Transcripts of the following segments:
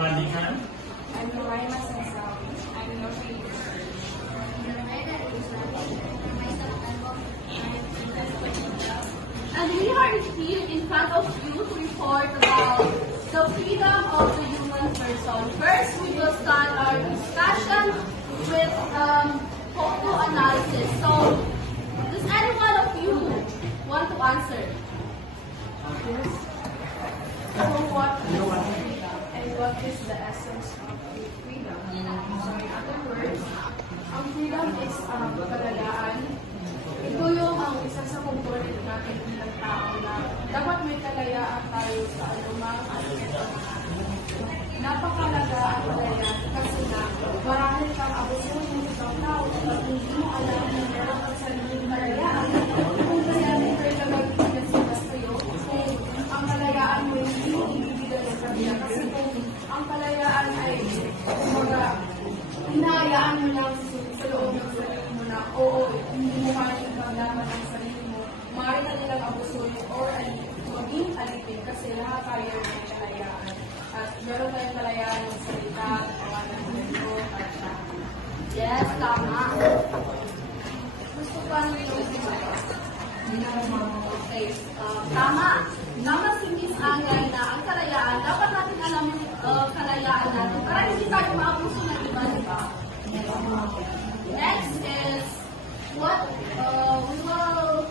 body can? I'm Noraima Sansawi. I'm Noraima. And we are here in front of you to report about the freedom of the human person. First, we will start our discussion with photo analysis. So, does any one of you want to answer? So what is freedom and what is the essence of freedom? So in other words, ang freedom is kalayaan. Ito yung isa sa component natin bilang tao na dapat may kalayaan tayo sa anumang aspect. Napakalaga ang kalayaan kasi na marami kang abusuhin sa tao at hindi mo alam na meron kang sariling kalayaan. Kung kaya ito ay nagagigil sila sa'yo, ang kalayaan mo hindi mo ibibigay sa kanila kasi kung ang kalayaan ay kumbaga hinahayaan mo lang sa loob ng sarili mo na oo, hindi mo kaya ipaglaban ng sarili mo, maaari ka nilang abusuhin or maging alipin kasi lahat tayo may kalayaan at meron tayong kalayaan ng salita, kawan ng mundo at Yes, tama. gusto pa nyo Okay. Tama. Tama si Miss Angay na ang kalayaan, dapat natin alam yung kalayaan natin para hindi tayo maabuso ng iba, di ba? Next is what we will,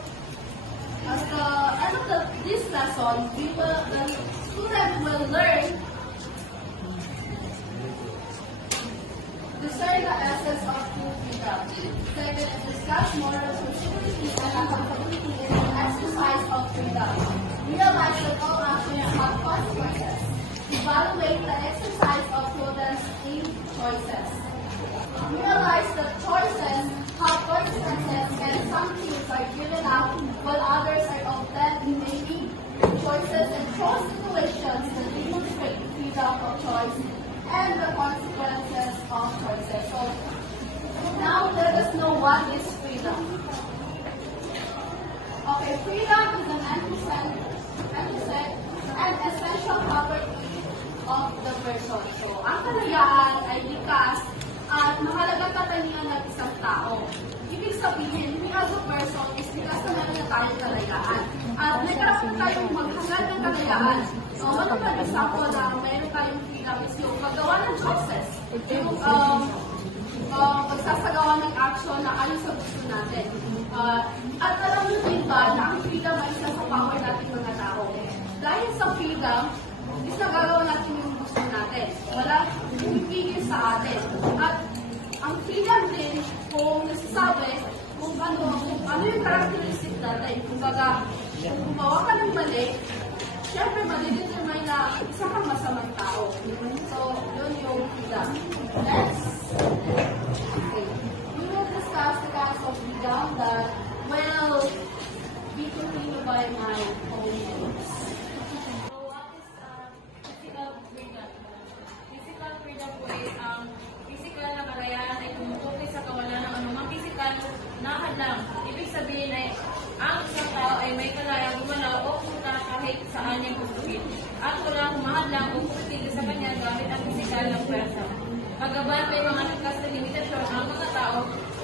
at the end of this lesson, the student will learn discern the essence of true freedom. Second, discuss moral responsibility and accountability in the exercise of freedom. Realize that all actions have consequences. Evaluate the exercise of students' in choices. Realize that choices have consequences and some things are given up while others are often making choices and choose situations that demonstrate freedom of choice and the consequences of choices. So, now let us know what is freedom. Okay, freedom is an antecedent and essential property of the person. So, ang kalayaan ay likas at mahalagang katangian ng isang tao. Ibig sabihin, we as a person is likas na meron na tayong kalayaan. At may karapatan tayong maghangad ng kalayaan. So, one of the example na mayroon tayong freedom is yung paggawa ng choices. Yung pagsasagawa ng action na ayon sa gusto natin. At alam nyo din ba na ang freedom ay isa sa power natin mga tao. Dahil sa freedom, is nagagawa natin yung gusto natin. Wala pumipigil sa atin. At ang freedom din, kung nasasabi, kung ano yung characteristic natin. Kumbaga, kung gumawa ka ng mali, syempre, madidetermine na isa kang masamang tao. So, yun yung freedom. Next. Okay. We will discuss the kinds of freedom that will be continued by my own notes. So, what is physical freedom? Physical freedom po ay ang physical na kalayaan ay tumutukoy sa kawalan ng anumang physical na hadlang. Ibig sabihin ay ang isang tao ay may kalayaan gumalaw o punta kahit saan niya gustuhin. At walang humahadlang o pumitigil sa kanya gamit ang physical ng pwersa. Pagkaban may mga likas na limitasyon ang mga tao,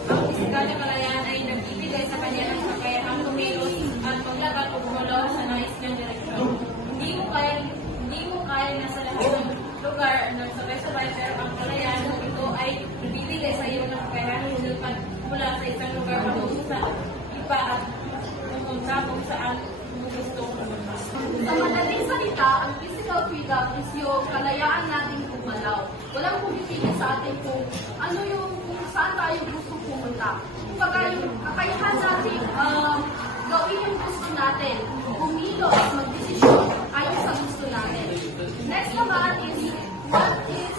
ang physical na kalayaan ay nagbibigay sa kanya ng kakayahang tumilos at maglakad o gumalaw sa nais niyang direksyon. Hindi mo kaya na sa lahat ng lugar ng sabay-sabay pero ang kalayaan mo ito ay nagbibigay sa iyo ng kakayahang lumilipad mula sa isang lugar patungo sa iba at pumunta kung saan mo gusto pumunta. Sa madaling salita, ang physical freedom is yung kalayaan natin gumalaw. Walang pumipigil sa atin kung ano yung kung saan tayo gusto pumunta. Kumbaga yung kakayahan natin gawin yung gusto natin, kumilos, magdesisyon ayon sa gusto natin. Next naman is what is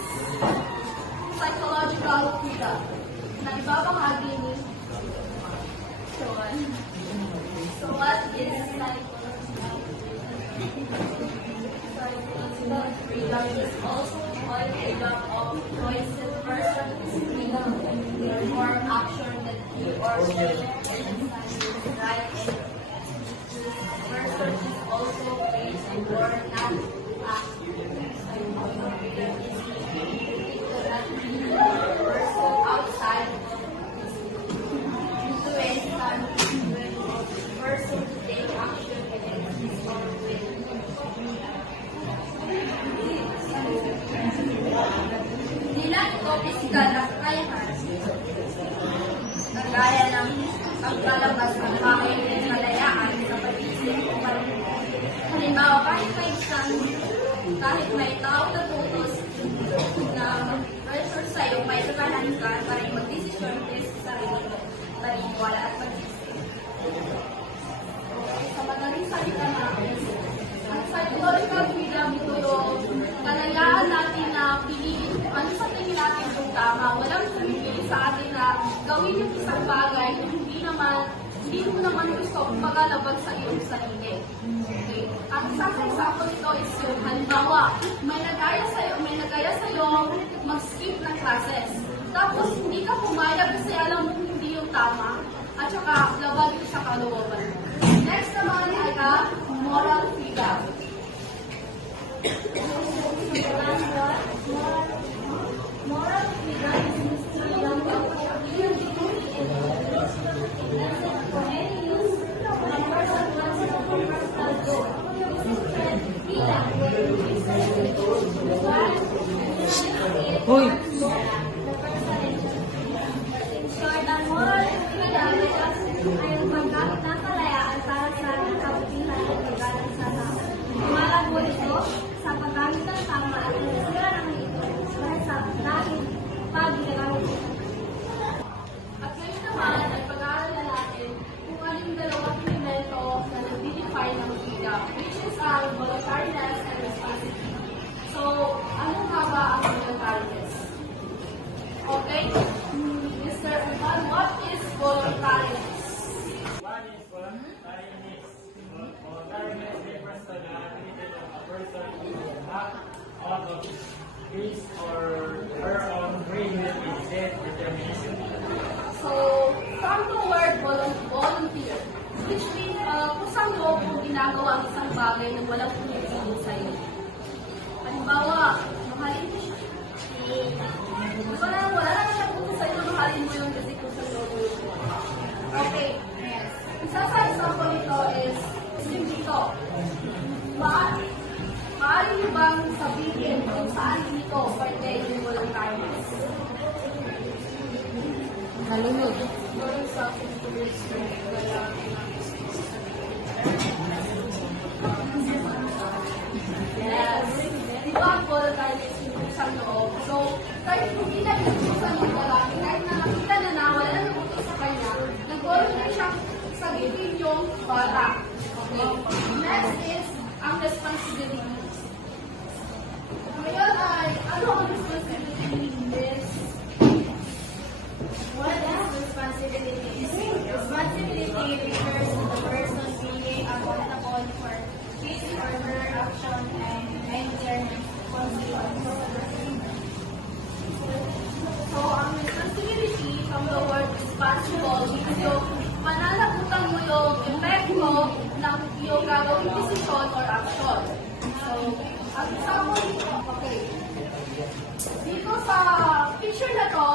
psychological freedom? Na ibabahagi ni Sean. So what is psychological freedom is also called freedom of choice. The person is freedom and therefore action that he or she is right and the person is also free and or not to act. Freedom is pisikal na kakayahan, kagaya ng paglalabas ng bahay ng kalayaan sa pag-isip o kalungkot. Halimbawa, kahit may tao na tutos na pressure sa'yo, may kakayahan ka para mag-desisyon sa sarili mo, paniniwala at pag-isip. Okay, sa madaling salita natin, ang psychological freedom ito yung kalayaan natin na piliin kung ano sa tingin natin kung tama. Walang pumipili sa atin na gawin yung isang bagay na hindi mo naman gusto magalabag sa iyong sarili. Okay. Ang isang example nito is yung halimbawa, may nagaya sa'yo mag-skip ng classes. Tapos hindi ka pumayag kasi alam mo hindi yung tama at saka labag ito sa kalooban mo. Next naman ay moral freedom. Moral freedom is freedom of opinion for any use when a person wants to for personal goal. Freedom Hoy! In short, ang moral freedom ay ang paggamit ng kalayaan para sa ating kabutihan at paggalang sa tao. Malago ito sa paggamit ng tama at nasira ng ito para sa dahil pag-gagamit ito. At ngayon naman ay pag-aaral natin kung ano yung dalawang elemento na nag-define ng freedom, which is ang voluntariness and responsibility. So, ano nga ba ang voluntariness? Okay? Mr. Uman, what is voluntariness? One is voluntariness. Voluntariness refers to the ability of a person to act out of his or her own free will and self-determination. So, from the word volunteer, which means kusang loob kung ginagawa ang isang bagay na walang pumipili sa iyo. Halimbawa, mahalin mo siya. Wala na siya puto sa iyo, mahalin mo yung kasi kusang loob mo yun. Okay, yes. Isa sa example nito is dito. Maaari niyo bang sabihin kung saan dito pwede yung voluntariness? Nalunod. Going sa yes. Di ba ang voluntariness yung isang loob? So, kahit hindi na yung yung lalaki, kahit na nakita na wala na nabuto sa kanya, nag-volunteer siya sa giving yung bata. Okay. Next is ang responsibilities. Ngayon ay, ano ang responsibilities? What is responsibility? Responsibility refers to the person being accountable for his or her action and their consequences. So, ang responsibility from the word responsible is yung pananagutan mo yung epekto ng iyong gagawing desisyon or action. So, ang example nito, okay. Dito sa picture na to,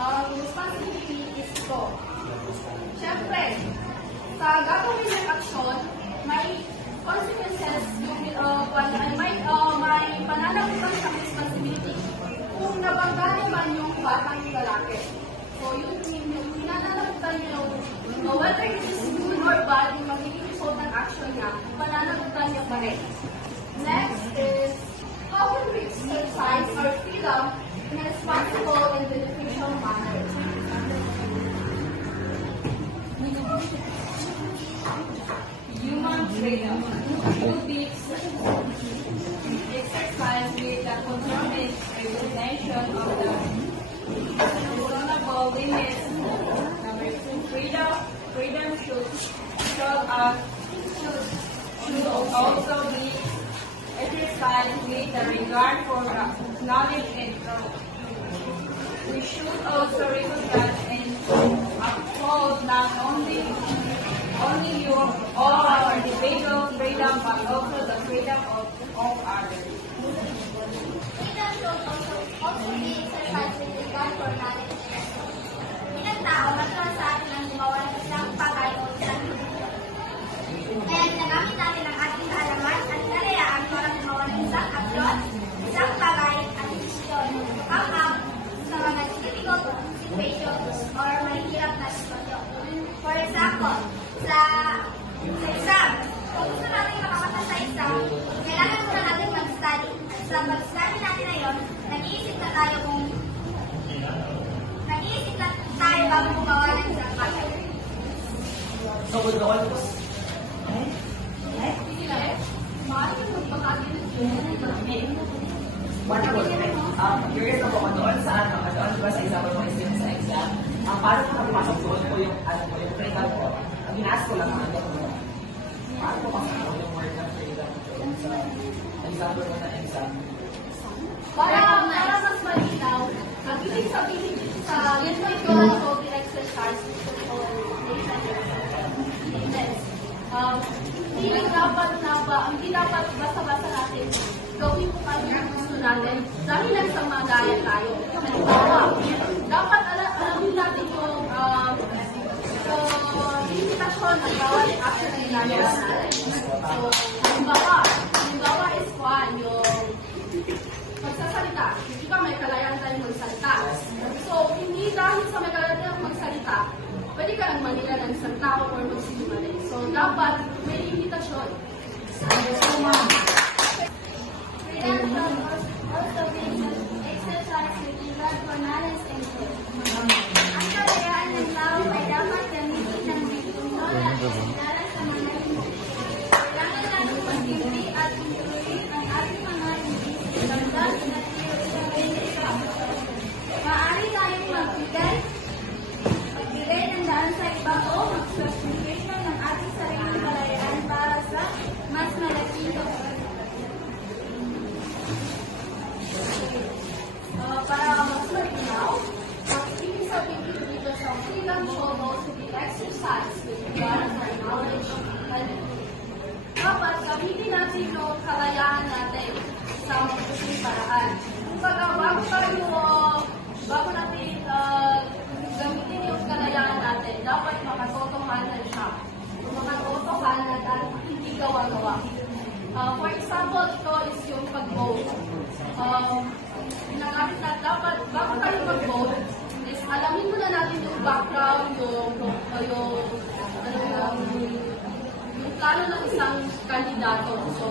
ang responsibility is ito. Siyempre, sa gagawin ng action, may consequences, may pananagutan siyang responsibility. Kung nabangga naman yung batang lalaki. So, yung pinananagutan niya yung whether it is good or bad, yung magiging result ng action niya, pananagutan niya pa rin. Next is, how can we exercise our freedom in a responsible and beneficial manner? Human freedom should be exercised with the controlled regulation of the reasonable limits. Number 2, freedom should also be exercised with the regard for knowledge and truth. We should also recognize and uphold not only all our individual freedom but also the freedom of others. Freedom should also be exercised with regard for knowledge and truth. Bilang tao, matuwa sa atin ang gumawa ng isang bagay o isang video. Kaya ginagamit natin ang ating kaalaman at kalayaan para gumawa ng isang aksyon, isang bagay at desisyon. Ang ko doon. Maaari ka magbahagi ng One ako, curious ako doon sa ano, doon ba sa example mo is sa exam. Paano ko nakapasok doon po yung, ano po, yung freedom ko. Ang ginaas ko lang ang doon. Paano ko pasok ko yung word ng freedom ko sa example mo na exam? Para mas malinaw, ang ibig sabihin sa ito of the exercise or hindi dapat basta-basta natin gawin kung ano yung gusto natin dahil lang sa magaya tayo. Halimbawa, dapat alamin natin yung limitasyon ng bawat action na ginagawa natin. So, halimbawa is one, yung magsasalita. Di ba may kalayaan tayong magsalita? So, hindi dahil sa may kalayaan tayong magsalita, pwede ka lang manila ng isang tao or magsinungaling. So, dapat may limitasyon. Freedom also means exercise with regard for knowledge and truth. Ang kalayaan ng tao ay dapat gamitin ng may kontrola at sigara sa mga limbo. Kailangan natin magpili at ituloy ang ating mga inisip hanggang maaari tayong magbigay ng daan sa iba o mag-justification ng ating sariling kalayaan para sa mas malaking Para mas malinaw, ang ibig sabihin dito sa freedom should also be exercised with regard for knowledge and dapat gamitin natin yung kalayaan natin sa mabuting paraan. Kumbaga, bago natin gamitin yung kalayaan natin, dapat makatotohanan siya. Kung makatotohanan at hindi gawa-gawa. For example, ito is yung pag-vote. Ginagamit na dapat, bago tayo mag-vote, is alamin muna natin yung background, yung plano ng isang kandidato. So,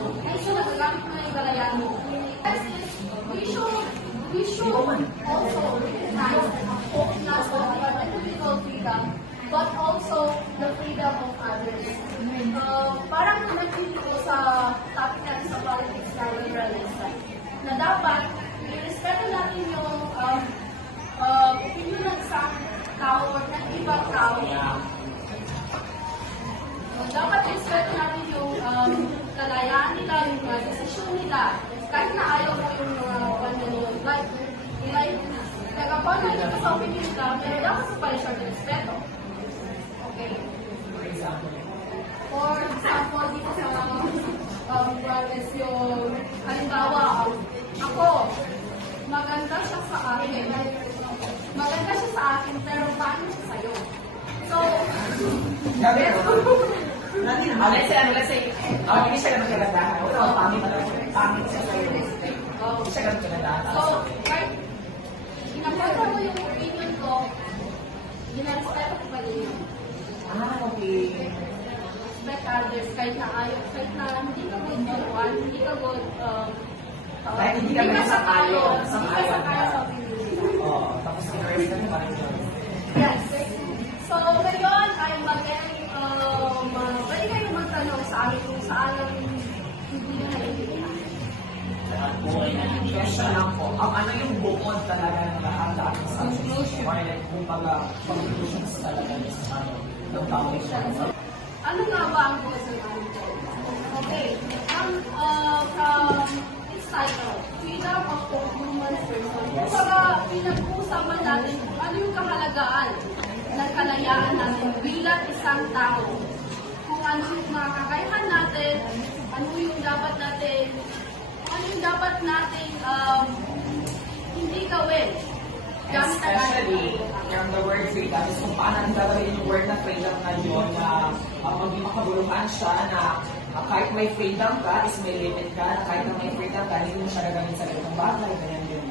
nagagamit mo na yung kalayaan mo. Next is, we should also recognize not only our individual freedom, but also the freedom of others. Parang nag-feel ko sa topic natin sa politics na liberalism, na dapat i-respeto natin yung opinion ng isang tao or ng ibang tao. Dapat i-respeto natin yung kalayaan nila, yung desisyon nila, kahit na ayaw mo yung panunod. Like, nagapon na dito sa opinion ka, pero dapat sa pala siya respeto. Okay? For example, dito sa is yung, halimbawa, ako, maganda siya sa akin. Maganda siya sa akin, pero paano siya sa'yo? So, Let's say, hindi siya ganun kagandahan. Pangit siya sa'yo. Hindi siya ganun kagandahan. So, right, ginagawa mo yung opinion ko, ginarespeto ko pa rin yun. Okay. Respect others, kahit na ayaw, kahit na hindi ka good one, hindi ka good, Kahit hindi ka sakalo sa opinion nila. Oo, tapos i-respect pa rin yun. Yes. So, ngayon ay pwede kayong magtanong sa amin kung saan hindi na naiintindihan. Question lang po, ano yung bukod talaga ng lahat natin sa conclusion? Or like, kung conclusions talaga sa ng topic. Ano nga ba ang bukod sa amin? Okay. From its title, Freedom of Human Person. Kumbaga, pinag-uusapan natin kung ano yung kahalagaan ng kalayaan natin bilang isang tao. Kung ano yung mga kakayahan natin, ano yung dapat natin hindi gawin. Especially, yung the word freedom is kung paano ang gagawin yung word na freedom na yun na maging makabuluhan siya na kahit may freedom ka, is may limit ka, na kahit na may freedom ka, hindi mo siya gagawin sa ganitong bagay, ganyan yun.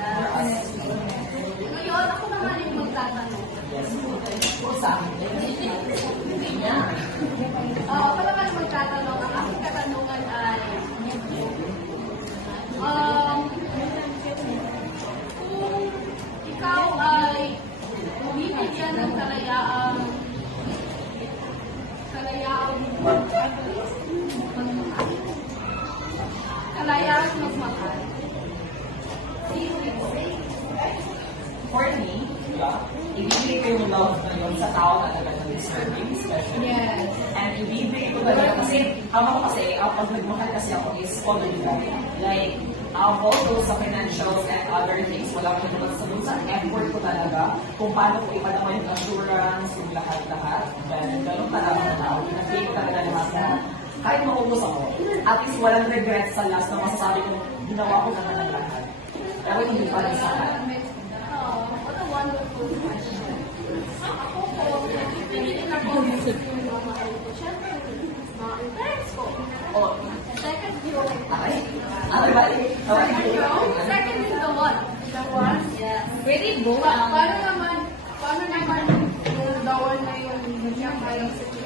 Yes. Ngayon, ako naman yung magtatanong. Yes. O sa akin, hindi niya. Ako naman magtatanong. Ang aking katanungan ay, kung ikaw ay bibigyan ng kalayaan malaya at magmahal. For me, ibibigay ko yung love na yun sa tao na talaga deserving, especially. Yes. And ibibigay ko talaga kasi, pag nagmahal kasi ako is pag-ibig. Like, although sa financials and other things, wala ko naman sa effort ko talaga kung paano ko ipadama yung assurance, yung lahat-lahat. Then, ganun talaga na. Pinag-take ko talaga lahat na kahit maubos ako, at least walang regrets sa last na masasabi ko, ginawa ko naman ang lahat. Pero hindi pa rin sa akin. What a wonderful question. Ako po, pinili na po yung mga mahal ko. Siyempre, mga parents ko. Oh, Second view. okay. Okay ba? Okay. Second is the one. The one? Yeah. Very good. Paano naman yung the one na yung nangyang kayang situation?